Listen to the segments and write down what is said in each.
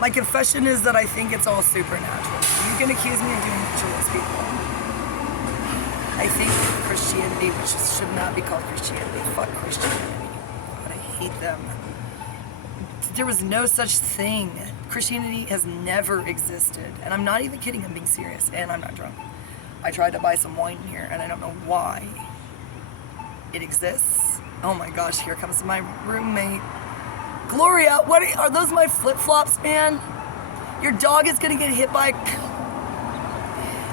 My confession is that I think it's all supernatural. You can accuse me of doing rituals, people. I think Christianity, which should not be called Christianity, fuck Christianity. God, I hate them. There was no such thing. Christianity has never existed. And I'm not even kidding, I'm being serious. And I'm not drunk. I tried to buy some wine here, and I don't know why it exists. Oh my gosh, here comes my roommate. Gloria, what are those my flip-flops, man? Your dog is gonna get hit by...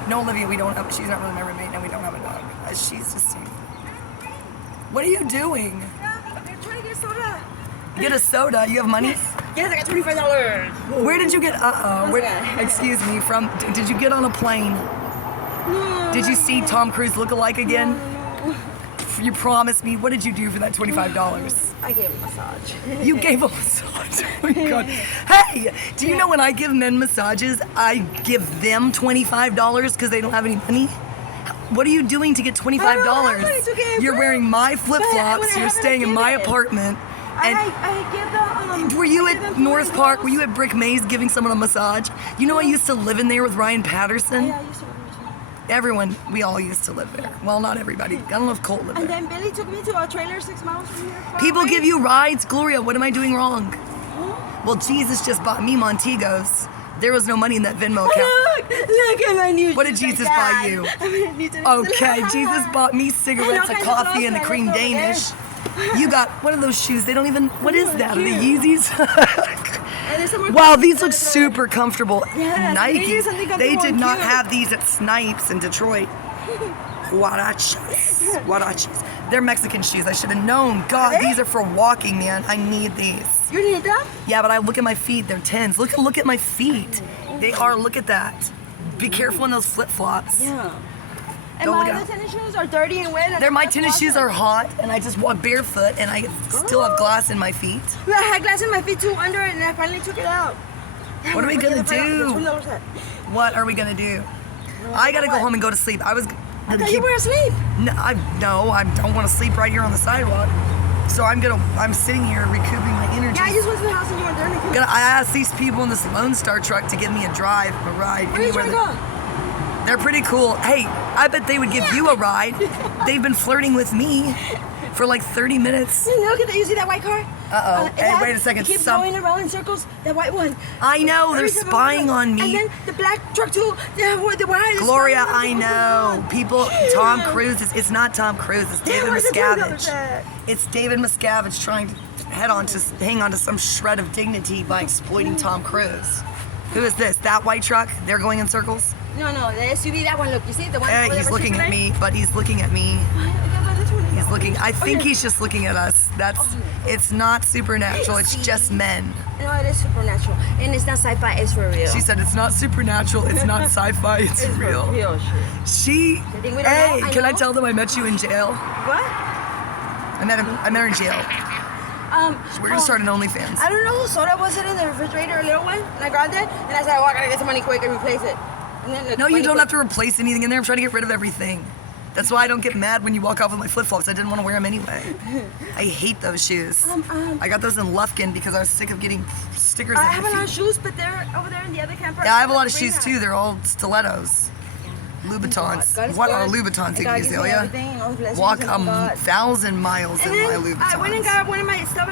No, Olivia, we don't have... She's not really my roommate, and we don't have a dog. She's just... What are you doing? I'm trying to get a soda. Get a soda? You have money? Yes, I got $25. Where did you get... Excuse me, from... Did you get on a plane? No. Did you see Tom Cruise look-alike again? No. You promised me. What did you do for that $25? I gave him a massage. You gave a massage. Oh my God. Hey, do you know when I give men massages, I give them $25 because they don't have any money? What are you doing to get $25? You're wearing my flip-flops. You're staying in my apartment. And I give the were you at North Park? Were you at Brick Maze giving someone a massage? You know I used to live in there with Ryan Patterson. Yeah, I used to. Everyone, we all used to live there. Well, not everybody. I don't know if Colt lived there. And then Billy took me to a trailer 6 miles from here. People give you rides? Gloria, what am I doing wrong? Well, Jesus just bought me Montegos. There was no money in that Venmo account. Look at my new. What did Jesus buy you? Okay, Jesus bought me cigarettes, a coffee, and the cream Danish. You got, what are those shoes? They don't even, what is that? Are they Yeezys? Wow, these look super comfortable. Yes, Nike. They did not have these at Snipes in Detroit. Huaraches. They're Mexican shoes. I should have known. God, these are for walking, man. I need these. You need them? Yeah, but I look at my feet. They're 10s. Look at my feet. They are. Look at that. Be careful in those flip-flops. Yeah. And Don't my look other out. tennis shoes are dirty and wet. They're my tennis shoes are hot, and I just walk barefoot, and I still have glass in my feet. I had glass in my feet too under it, and I finally took it out. What are we gonna do? What are we gonna do? I gotta go home and go to sleep. I thought you were asleep. No, I don't want to sleep right here on the sidewalk. So I'm sitting here recouping my energy. Yeah, I just went to the house and you went there. I asked these people in this Lone Star truck to give me a ride. Where are you trying to go? They're pretty cool. Hey, I bet they would give you a ride. They've been flirting with me for like 30 minutes. Look at that. You see that white car? Uh-oh. Hey, wait a second. It keeps going around in circles. That white one. I know. They're spying on me. And then the black truck too. The white. Gloria, I know. People, Tom Cruise, it's not Tom Cruise. It's David Miscavige. It's David Miscavige trying to hang on to some shred of dignity by exploiting Tom Cruise. Who is this? That white truck? They're going in circles? No, the SUV, that one, look, you see? The one he's looking at me, but he's looking at me. He's looking, I think he's just looking at us. It's not supernatural, it's just men. No, it is supernatural. And it's not sci-fi, it's for real. She said it's not supernatural, it's not sci-fi, it's real. For real shit. Hey, can I tell them I met you in jail? What? I met her in jail. We're gonna start an OnlyFans. I don't know whose soda was it in the refrigerator, a little one, and I grabbed it, and I said, oh, I gotta get some money quick and replace it. No, you don't have to replace anything in there. I'm trying to get rid of everything. That's why I don't get mad when you walk off with my flip-flops. I didn't want to wear them anyway. I hate those shoes. I got those in Lufkin because I was sick of getting stickers on my feet. I have a lot of shoes, but they're over there in the other camper. Yeah, I have a lot of shoes too. They're all stilettos. Louboutins. What are Louboutins, Celia? Walk 1,000 miles in my Louboutins. I went and got one of my stuff,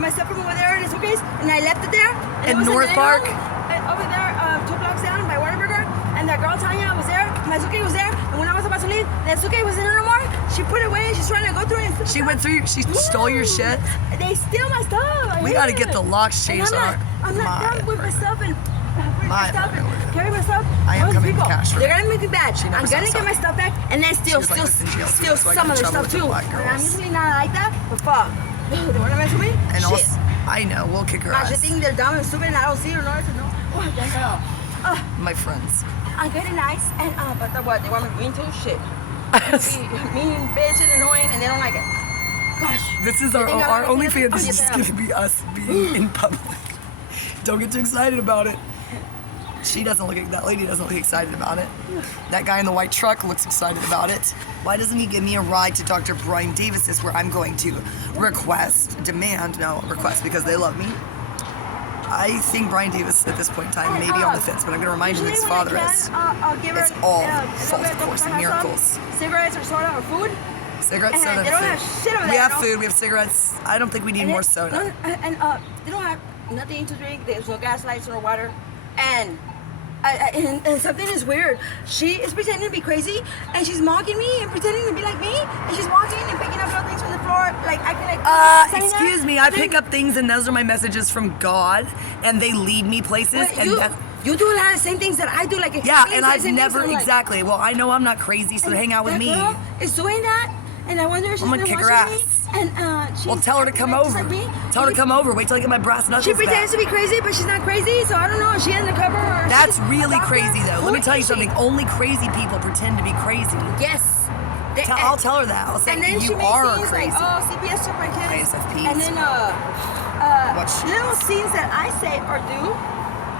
my stuff from over there in the suitcase, and I left it there. In North Park? Over there, 2 blocks down by Whataburger, and that girl Tanya was there. My suitcase was there, and when I was about to leave, that suitcase wasn't there no more. She put it away, and she's trying to go through it. She went through. She stole your shit. They steal my stuff. We gotta get the locks changed. I'm not done with my stuff and. Carry my stuff. I am coming to cash for They're gonna make me bad. I'm gonna get my stuff back and then steal some of their stuff too. I'm usually not like that, but fuck. They wanna mess with me? And also, I know, we'll kick her ass. I think they're dumb and stupid and I don't see her nor to know. What the hell? My friends. I'm good and nice and but what? They want me mean too? Shit. Mean, bitch, and annoying and they don't like it. Gosh. This is our OnlyFans. This is just gonna be us being in public. Don't get too excited about it. That lady doesn't look excited about it. That guy in the white truck looks excited about it. Why doesn't he give me a ride to Dr. Brian Davis's where I'm going to request because they love me. I think Brian Davis at this point in time may be on the fence, but I'm going to remind him who his father is. I'll give her It's all a little false bit course and of miracles. cigarettes or soda or food. Cigarettes, And soda, they don't and have food. shit over We there, have no? food, we have cigarettes. I don't think we need more soda. And they don't have nothing to drink. There's no gas lights or water. And something is weird. She is pretending to be crazy, and she's mocking me and pretending to be like me. And she's walking and picking up little things from the floor, like acting like. standing there. Excuse me, I pick up things and those are my messages from God, and they lead me places. But And you do a lot of the same things that I do, like yeah, exactly and the I've same never things, so I'm like, exactly. Well, I know I'm not crazy, so hang out with that me. girl is doing that, and I wonder if she's I'm gonna been kick her watching ass. me. And she's Well, tell her to come just over. like me. Tell her to come over. Wait till I get my brass knuckles She back. pretends to be crazy, but she's not crazy, so I don't know. Is she undercover or That's she's a really doctor? crazy, though. Let Who me tell you is she? something. Only crazy people pretend to be crazy. Yes. I'll tell her that. I'll say And then she you makes are scenes crazy. like, oh, CPS took my kids. ISFPs. And then little scenes that I say or do,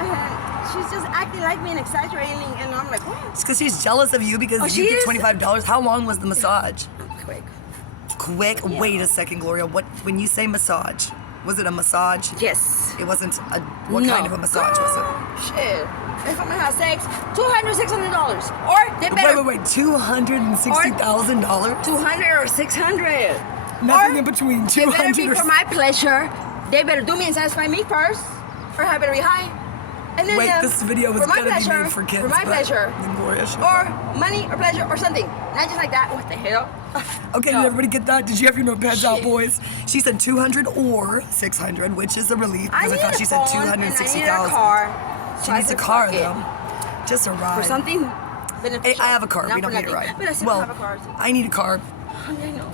and she's just acting like me and exaggerating, and I'm like, what? It's because she's jealous of you because Oh, you she get is? $25. How long was the massage? Quick. Quick. Yeah. Wait a second, Gloria. When you say massage, was it a massage? Yes. It wasn't a. What kind of a massage was it? Shit. If I'm gonna have sex, $200, $600. Or they better. Wait. $260,000. 200 or 600. Nothing Or in between. It better 200. be for my pleasure. They better do me and satisfy me first, or I better be high. And then Wait, this video was for my gonna be pleasure, made for kids. For my but pleasure, then Gloria showed or up. money or pleasure or something. Not just like that. What the hell? Okay, No. did everybody get that? Did you have your notepads out, Shit. boys? She said 200 or 600, which is a relief I because I need thought a she said phone, and I need a 260,000. car. She So I needs a can car fuck it. though. Just a ride. For something Hey, beneficial. I have a car. Not We don't for need a nothing. ride. But I still Well, have a car. I need a car. I know.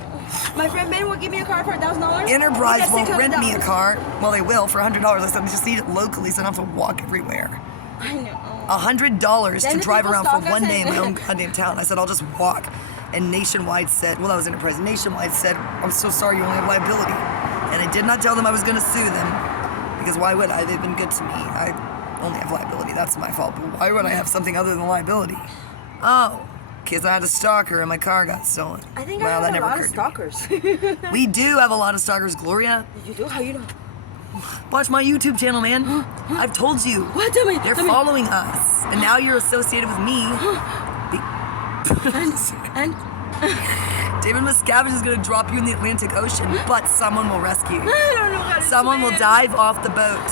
My friend Ben will give me a car for $1,000. Enterprise He won't got rent me a $600. car. Well, they will for $100. I said, just need it locally so I don't have to walk everywhere. I know. $100 Then to the drive people around for stalk us one day in my and- own goddamn town. I said, I'll just walk. And Nationwide said, well, that was Enterprise. Nationwide said, I'm so sorry, you only have liability. And I did not tell them I was going to sue them. Because why would I? They've been good to me. I only have liability. That's my fault. But why would I have something other than liability? Oh, because I had a stalker and my car got stolen. I think Well, I that have a never lot of occurred to stalkers. me. We do have a lot of stalkers, Gloria. You do? How you know? Watch my YouTube channel, man. I've told you. What? Tell me. They're tell me. following us. And now you're associated with me. And David Miscavige is going to drop you in the Atlantic Ocean, but someone will rescue you. I don't know how to Someone will swim. dive off the boat.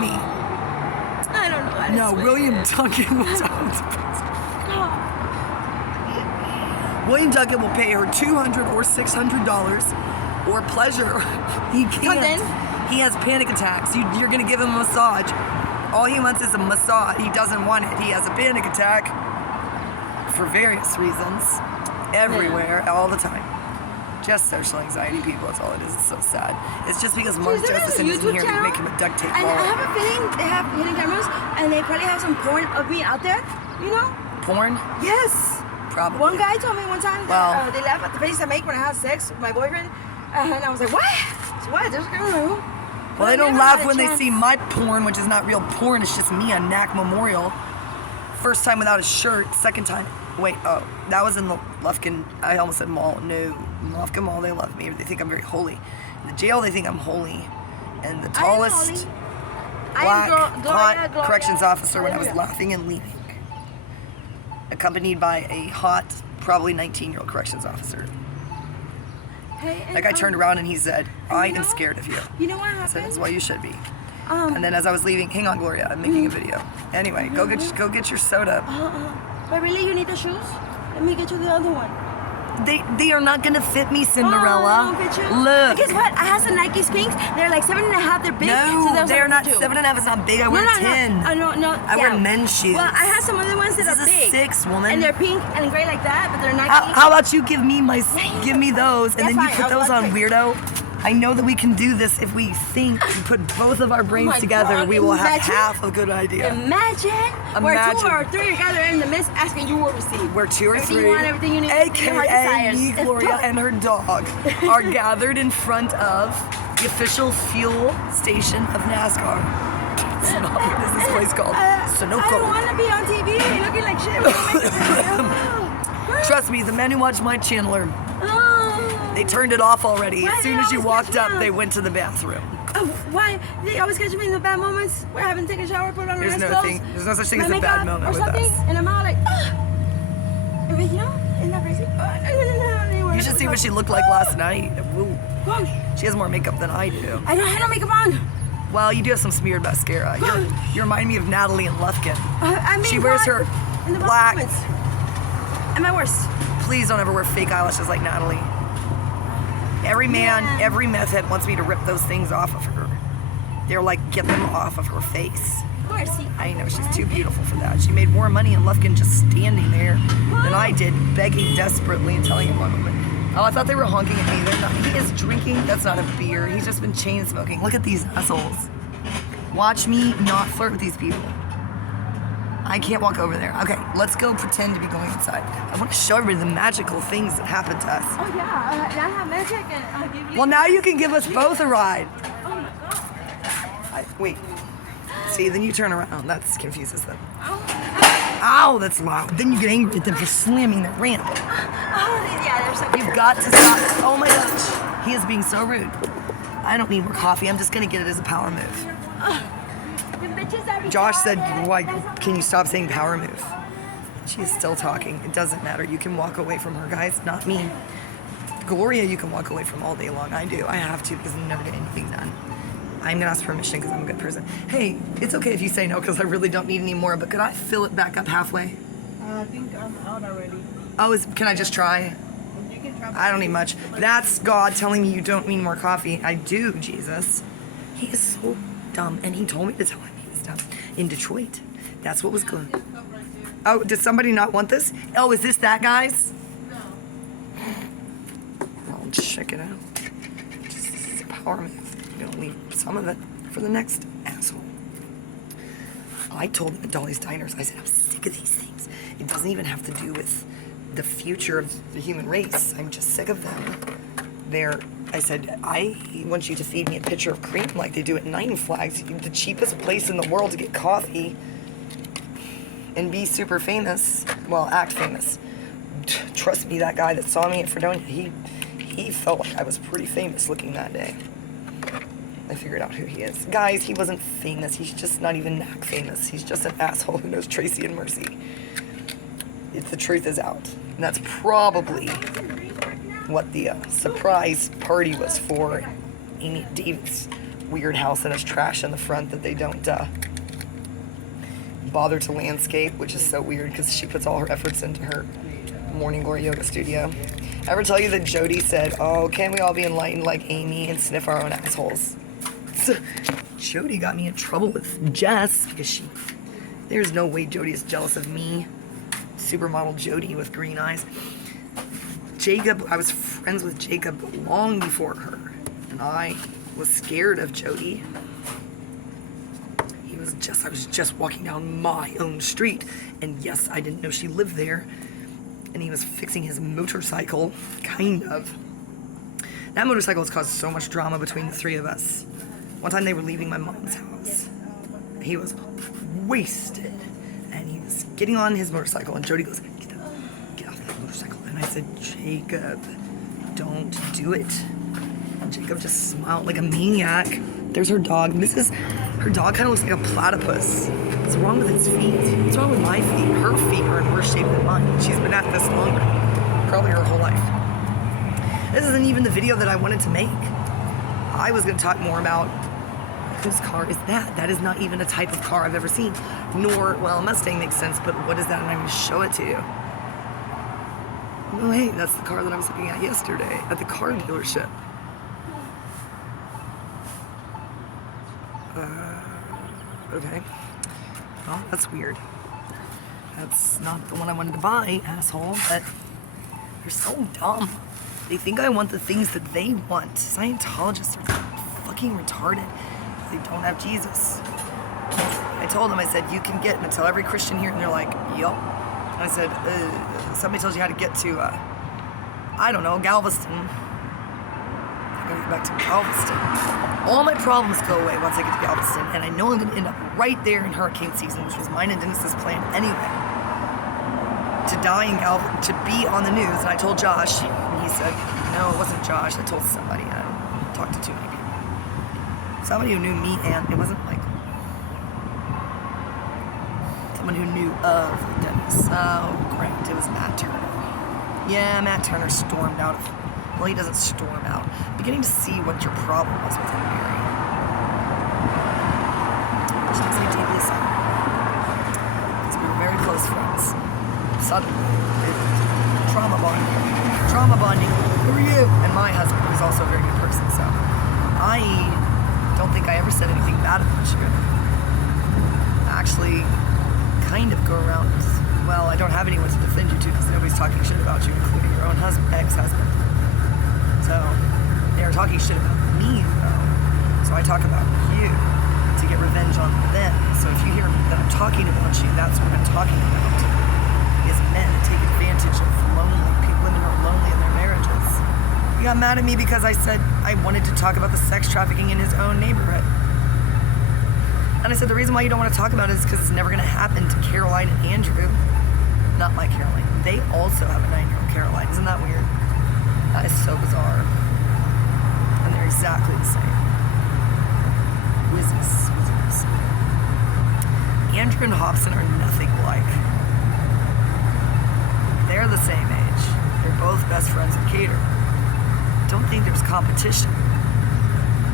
Me. I don't know how to No, swim. William Duncan will dive off the boat. William Duncan will pay her $200 or $600 or pleasure. He can't. Something. He has panic attacks. You're going to give him a massage. All he wants is a massage. He doesn't want it. He has a panic attack for various reasons. Everywhere, all the time. Just social anxiety, people. That's all it is. It's so sad. It's just because Mark Is there a Jefferson isn't YouTube here to channel? make him a duct tape And I wall. have a feeling they have hidden cameras, and they probably have some porn of me out there. You know? Porn? Yes. Probably. One guy told me one time Well- that they laugh at the face I make when I have sex with my boyfriend, and I was like, what? So what? There's a girl in my room. Well, they I don't never laugh had a when they chance. see my porn, which is not real porn. It's just me on Knack Memorial. First time without a shirt. Second time. Wait, oh, that was in the Lufkin. I almost said mall. No, Lufkin Mall. They love me. They think I'm very holy. In the jail, they think I'm holy. And the tallest black hot corrections officer when I was laughing and leaving, accompanied by a hot, probably 19-year-old corrections officer. Hey, That guy turned around and he said, I am scared of you. You know what I said, happened? that's why you should be. And then as I was leaving, hang on, Gloria, I'm making a video. Anyway, go get your soda. But really, you need the shoes? Let me get you the other one. They are not gonna fit me, Cinderella. Oh, fit you? Look. But guess what? I have some Nikes pinks. They're like 7.5. They're big. No, so they're not. too. 7.5 is not big. I wear 10. No. I wear men's shoes. Well, I have some other ones that This are is a big. 6, woman. And they're pink and gray like that, but they're Nike. How about you give me those, and That's then you fine, put I'll those on, take- weirdo? I know that we can do this if we think we put both of our brains my together. God, We will have imagine- half a good idea. Imagine where 2 Imagine. or 3 are gathered in the midst asking you will receive. Where 2 or Everything 3, you want, everything you need, everything your heart aka desires. me, Gloria, and her dog, are gathered in front of the official fuel station of NASCAR. What is this place called? I Sunoco. don't want to be on TV looking like shit. We're gonna make a video. Trust me, the men who watch my channel are, Oh. they turned it off already. Why As soon they as you always walked catch up, me they up? went to the bathroom. Why? They always catch me in the bad moments where I haven't taken a shower, put on There's nice no clothes. thing. There's no such thing my as a makeup bad moment or with something, us. and I'm all like, and you know, isn't that crazy? You should see what she looked like last night. Woo. Gosh, She has more makeup than I do. I don't have no makeup on. Well, you do have some smeared mascara. You remind me of Natalie and Lufkin. I mean, She wears God, her in the bad black. moments. Am I worse? Please don't ever wear fake eyelashes like Natalie. Every man, Yeah. every meth head wants me to rip those things off of her. They're like, get them off of her face. Mercy. I know, she's too beautiful for that. She made more money in Lufkin just standing there than I did, begging desperately and telling everyone. Oh, I thought they were honking at me. They're not. He is drinking. That's not a beer. He's just been chain smoking. Look at these assholes. Watch me not flirt with these people. I can't walk over there. Okay, let's go pretend to be going inside. I want to show everybody the magical things that happen to us. Oh yeah, and I have magic, and I'll give you. Well, now you can give us both a ride. Oh my God. Wait. See, then you turn around. That confuses them. Oh, Ow, that's loud. Then you get angry at them for slamming the ramp. yeah, they're so You've got to stop. Oh my gosh. He is being so rude. I don't need more coffee. I'm just going to get it as a power move. Josh said, why can you stop saying power move? She's still talking. It doesn't matter. You can walk away from her, guys, not me. Gloria, you can walk away from all day long. I do. I have to because I'm never getting anything done. I'm gonna ask permission because I'm a good person. Hey, it's okay if you say no because I really don't need any more, but could I fill it back up halfway? I think I'm out already. Oh, can I just try? You can try. I don't need much. That's God telling me you don't need more coffee. I do, Jesus. He is so dumb, and he told me to tell him he was dumb. In Detroit. That's what was good. Oh, did somebody not want this? Oh, is this that, guys? Well, check it out. This is a power move. You're gonna leave some of it for the next asshole. I told them at Dolly's Diners, I said, I'm sick of these things. It doesn't even have to do with the future of the human race. I'm just sick of them. I said, I want you to feed me a pitcher of cream like they do at Nine Flags, the cheapest place in the world to get coffee and be super famous. Well, act famous. Trust me, that guy that saw me at Fredonia, he felt like I was pretty famous looking that day. I figured out who he is. Guys, he wasn't famous. He's just not even that famous. He's just an asshole who knows Tracy and Mercy. The truth is out. And that's probably what the surprise party was for. Amy Davis' weird house that has trash in the front that they don't bother to landscape, which is so weird because she puts all her efforts into her morning glory yoga studio. Ever tell you that Jody said, oh, can we all be enlightened like Amy and sniff our own assholes? So, Jody got me in trouble with Jess because there's no way Jody is jealous of me. Supermodel Jody with green eyes. Jacob, I was friends with Jacob long before her, and I was scared of Jody. I was just walking down my own street, and yes, I didn't know she lived there, and he was fixing his motorcycle, kind of. That motorcycle has caused so much drama between the three of us. One time they were leaving my mom's house. He was wasted, and he was getting on his motorcycle, and Jody goes, get off that motorcycle. And I said, Jacob, don't do it. And Jacob just smiled like a maniac. There's her dog. Her dog kind of looks like a platypus. What's wrong with its feet? What's wrong with my feet? Her feet are in worse shape than mine. She's been at this longer, probably her whole life. This isn't even the video that I wanted to make. I was going to talk more about whose car is that? That is not even a type of car I've ever seen. Nor, well, a Mustang makes sense, but what is that? And I'm going to show it to you. No, hey, that's the car that I was looking at yesterday at the car dealership. Okay. Well, that's weird. That's not the one I wanted to buy, asshole, but they're so dumb. They think I want the things that they want. Scientologists are fucking retarded. They don't have Jesus. I told them, I said, you can get, and I tell every Christian here, and they're like, yup. I said, somebody tells you how to get to, I don't know, Galveston. I'm gonna get back to Galveston. All my problems go away once I get to Galveston, and I know I'm gonna end up right there in hurricane season, which was mine and Dennis's plan anyway. To die in Galveston, to be on the news, and I told Josh, and he said, no, it wasn't Josh, I told somebody, I don't talk to too many people. Somebody who knew me, and it wasn't like someone who knew of Dennis. Oh, great. It was Matt Turner. Yeah, Matt Turner stormed out of, well, he doesn't storm out. Beginning to see what your problem was with him, Mary. Which makes me deeply sad. Because we were very close friends. Suddenly, trauma bonding. Who are you? And my husband, who's also a very good person, so I don't think I ever said anything bad about you. Actually, kind of go around, well, I don't have anyone to defend you to because nobody's talking shit about you, including your own ex-husband. So, they're talking shit about me, though. So I talk about you to get revenge on them. So if you hear that I'm talking about you, that's what I'm talking about. Is men that take advantage of lonely people, women who are lonely in their marriages. He got mad at me because I said I wanted to talk about the sex trafficking in his own neighborhood. And I said the reason why you don't want to talk about it is because it's never going to happen to Caroline and Andrew. Not my Caroline. They also have a 9-year-old Caroline. Isn't that weird? That is so bizarre. And they're exactly the same. Wizards. Andrew and Hobson are nothing alike. They're the same age. They're both best friends with Cater. Don't think there's competition.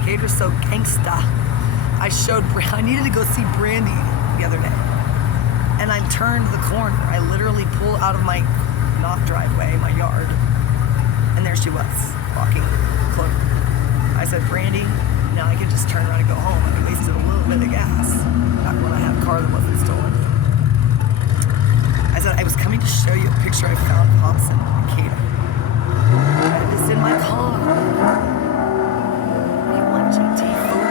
Cater's so gangsta. I needed to go see Brandy the other day. And I turned the corner. I literally pulled out of my, not driveway, my yard. And there she was, walking closer. I said, Brandy, now I can just turn around and go home. I wasted a little bit of gas. Back when I had a car that wasn't stolen. I said, I was coming to show you a picture I found of Hobson and Cater. It's in my car. You want GT food?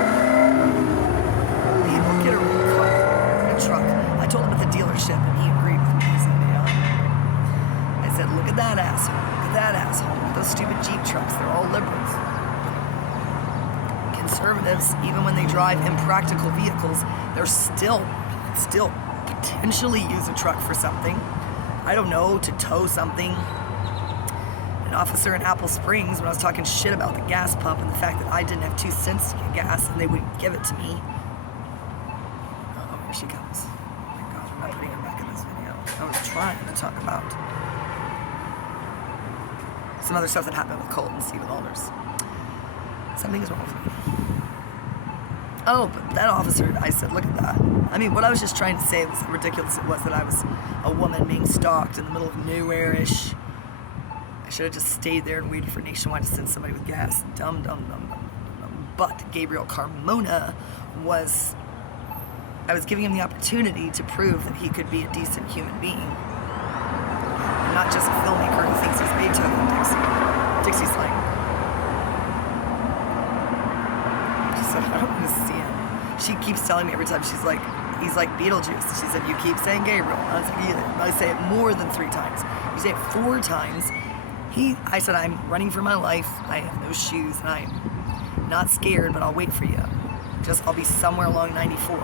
We'll get a real car, a truck. I told him at the dealership and he agreed with me. He said, yeah. I said, look at that asshole. Look at that asshole. Those stupid Jeep trucks, they're all liberals. Conservatives, even when they drive impractical vehicles, they're still potentially use a truck for something. I don't know, to tow something. An officer in Apple Springs, when I was talking shit about the gas pump and the fact that I didn't have 2 cents to get gas and they wouldn't give it to me. Oh, here she comes. Oh my God, I'm not putting her back in this video. I was trying to talk about some other stuff that happened with Colt and Stephen Alders. Something is wrong with me. Oh, but that officer, I said, look at that. I mean, what I was just trying to say was how ridiculous it was that I was a woman being stalked in the middle of nowhere-ish. I should have just stayed there and waited for Nationwide to send somebody with gas. Dumb. But Gabriel Carmona was, I was giving him the opportunity to prove that he could be a decent human being. And not just a filmmaker who thinks he's Beethoven, Dixie's like, I don't want to see him. She keeps telling me every time, she's like, he's like Beetlejuice. She said, you keep saying Gabriel. I was like, yeah. I say it more than 3 times. You say it 4 times. I said, I'm running for my life. I have no shoes, and I'm not scared, but I'll wait for you. I'll be somewhere along 94.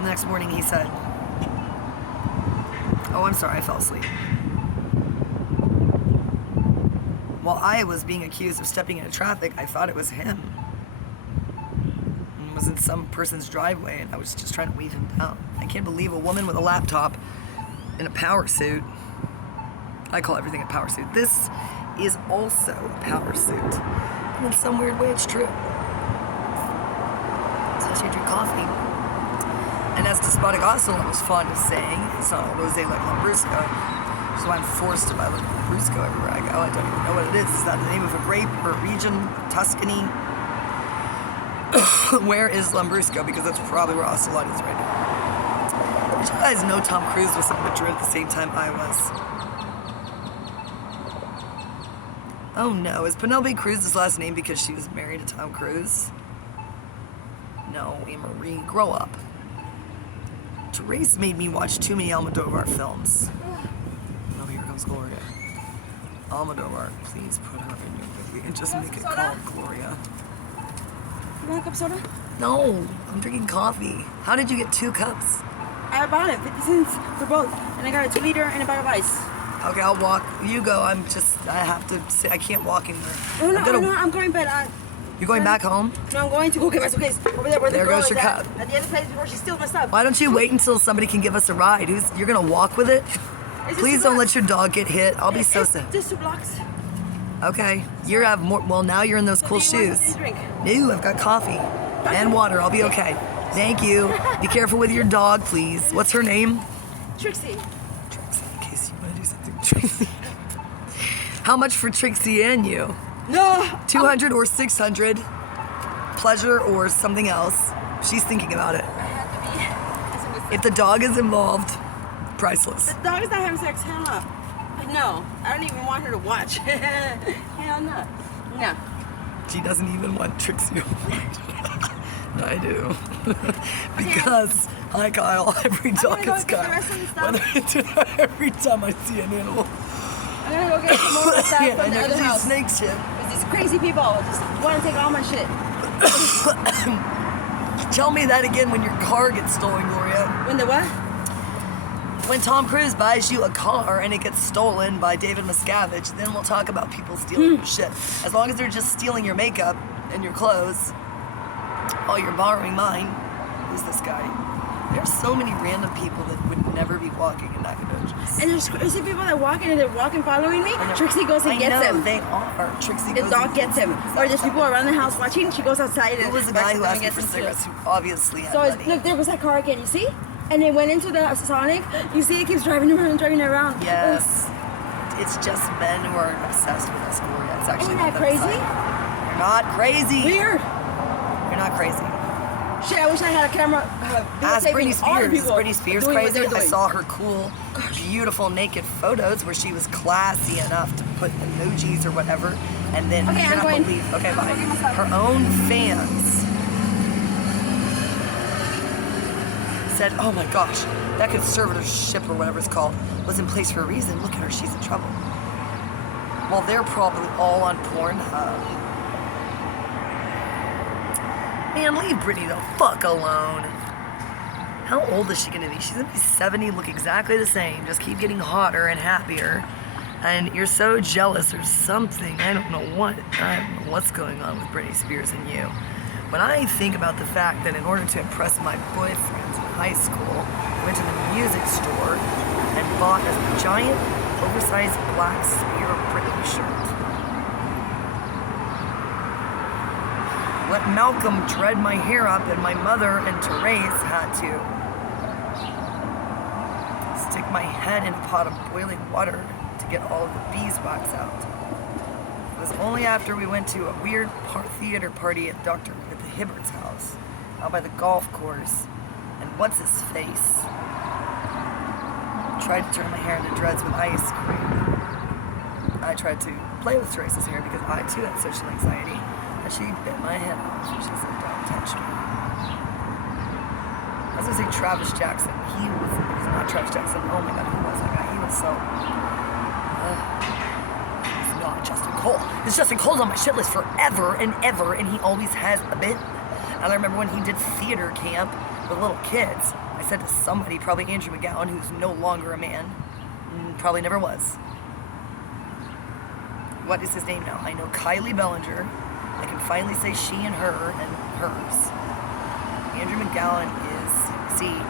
The next morning he said, oh, I'm sorry, I fell asleep. While I was being accused of stepping into traffic, I thought it was him. Was in some person's driveway and I was just trying to weave him down. I can't believe a woman with a laptop in a power suit. I call everything a power suit. This is also a power suit. And in some weird way it's true. Especially drink coffee. And as despotic Oscillon was fond of saying, it's not a rosé like Lambrusco. So I'm forced to buy Lambrusco everywhere I go. I don't even know what it is. Is that the name of a grape or a region? Tuscany? Where is Lambrusco? Because that's probably where Ocelot is right now. Did you guys know Tom Cruise was in Madrid at the same time I was? Oh no, is Penelope Cruz's last name because she was married to Tom Cruise? No, Anne-Marie, grow up. Therese made me watch too many Almodovar films. Oh, here comes Gloria. Almodovar, please put her in your movie and just make it called Gloria. You want a cup of soda? No, I'm drinking coffee. How did you get 2 cups? I bought it, 50 cents for both. And I got a 2-liter and a bag of ice. Okay, I'll walk. You go. I have to sit. I can't walk anywhere. Oh, no, I'm going to bed. You're going back home? No, I'm going to go get my suitcase over there where There the girl goes is your at. cup. At the other place before she steals my stuff. Why don't you wait until somebody can give us a ride? You're gonna walk with it? It's just Please 2 don't blocks. let your dog get hit. I'll be so It's sad. just 2 blocks. Okay, you have more. Well, now you're in those cool do you want shoes. something to No, I've got coffee and water. I'll be okay. Thank you. Be careful with your dog, please. What's her name? Trixie. Trixie. In case you want to do something, Trixie. How much for Trixie and you? No. 200 or 600? Pleasure or something else? She's thinking about it. I have to be. If the dog is involved, priceless. The dog is not having sex. Hell no. No. I don't even want her to watch. Hell no. No. She doesn't even want Trixie to watch. I do. Because, hi Kyle, every dog go is get the Kyle. rest of the stuff. Every time I see an animal. I'm gonna go get some more of the stuff I from the never other see house. snakes yet. Because these crazy people just want to take all my shit. Tell me that again when your car gets stolen, Gloria. When the what? When Tom Cruise buys you a car and it gets stolen by David Miscavige, then we'll talk about people stealing your shit. As long as they're just stealing your makeup and your clothes, while you're borrowing mine, who's this guy? There's so many random people that would never be walking in Nacogdoches. And there's crazy people that walking and they're walking following me. Trixie goes and gets I know, them. they are. Trixie The goes dog and gets him. Or there's people around the house watching. She goes outside and Who was the guy who barks asked at them me and for gets cigarettes them too. who obviously had So money? look, there was that car again. You see? And they went into the Sonic. You see, it keeps driving around. Yes. It's just men who are obsessed with us, Gloria. It's actually Isn't that the crazy? side. You're not crazy. Weird. You're not crazy. Shit, I wish I had a camera. Ask Britney videotaping all the Spears. Is people Britney Spears doing what crazy? they're I doing. saw her cool, beautiful naked photos where she was classy enough to put emojis or whatever, and then Okay, I I'm cannot going. believe. Okay, I'm bye. going myself. Her own fans said, "Oh my gosh, that conservatorship or whatever it's called was in place for a reason. Look at her, she's in trouble." Well, they're probably all on Pornhub. Man, leave Britney the fuck alone. How old is she gonna be? She's gonna be 70, look exactly the same, just keep getting hotter and happier. And you're so jealous or something. I don't know what's going on with Britney Spears and you. When I think about the fact that in order to impress my boyfriends in high school, I went to the music store and bought a giant, oversized black Spear Britney shirt. Let Malcolm dread my hair up, and my mother and Therese had to stick my head in a pot of boiling water to get all of the beeswax out. It was only after we went to a weird theater party at the Hibbert's house, out by the golf course, and what's his face tried to turn my hair into dreads with ice cream. I tried to play with Therese's hair because I too had social anxiety. And she bit my head off. She said, "Don't touch me." I was gonna say Travis Jackson. He was not Travis Jackson. Oh my God, who was that guy? He was so. He's not Justin Cole. It's Justin Cole's on my shit list forever and ever, and he always has a bit. And I remember when he did theater camp with little kids. I said to somebody, probably Andrew McGowan, who's no longer a man, probably never was. What is his name now? I know Kylie Bellinger. I can finally say she and her and hers. Andrew McGowan is,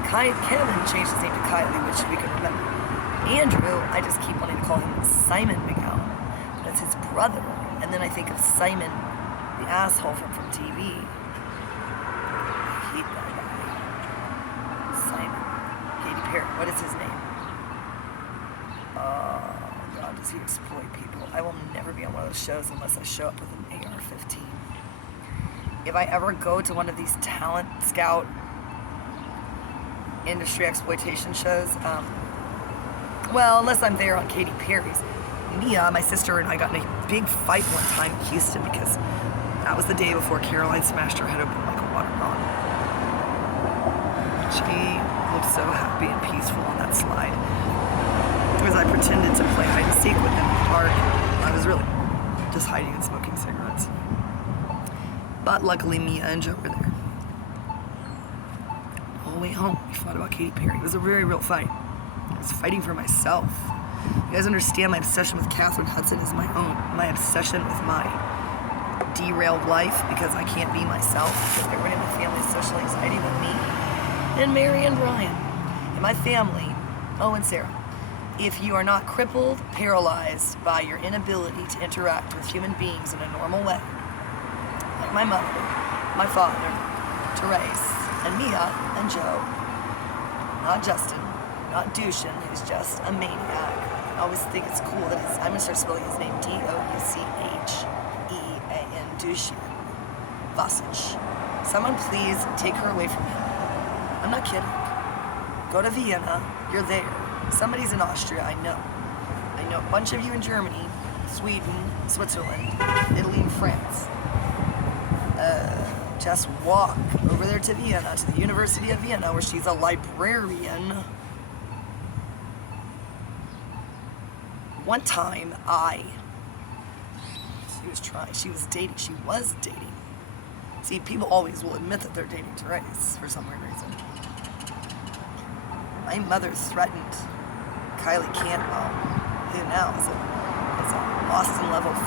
Kevin changed his name to Kylie, which we can remember. Andrew, I just keep wanting to call him Simon McGowan. That's his brother. And then I think of Simon, the asshole from TV. I hate that guy. Simon. Katy Perry. What is his name? Oh, God, does he exploit people? I will never be on one of those shows unless I show up with an AR-15. If I ever go to one of these talent scout industry exploitation shows, well, unless I'm there on Katy Perry's. Mia, my sister, and I got in a big fight one time in Houston because that was the day before Caroline smashed her head open like a watermelon. She looked so happy and peaceful on that slide. Because I pretended to play hide and seek with them in the park. I was really just hiding and smoking cigarettes. But luckily, Mia and Joe were there. All the way home, we fought about Katy Perry. It was a very real fight. I was fighting for myself. You guys understand my obsession with Catherine Hudson is my own. My obsession with my derailed life because I can't be myself because they're running a family of social anxiety with me and Mary and Brian and my family. Oh, and Sarah. If you are not crippled, paralyzed by your inability to interact with human beings in a normal way, like my mother, my father, Therese, and Mia, and Joe, not Justin, not Dushin, who's just a maniac. I always think it's cool that I'm going to start spelling his name D-O-U-C-H-E-A-N, Dushin. Vasich. Someone please take her away from him. I'm not kidding. Go to Vienna, you're there. Somebody's in Austria, I know. I know a bunch of you in Germany, Sweden, Switzerland, Italy, and France. Just walk over there to Vienna, to the University of Vienna, where she's a librarian. One time, she was dating. See, people always will admit that they're dating Therese for some weird reason. My mother threatened Kylie Cantwell, who now is a Boston level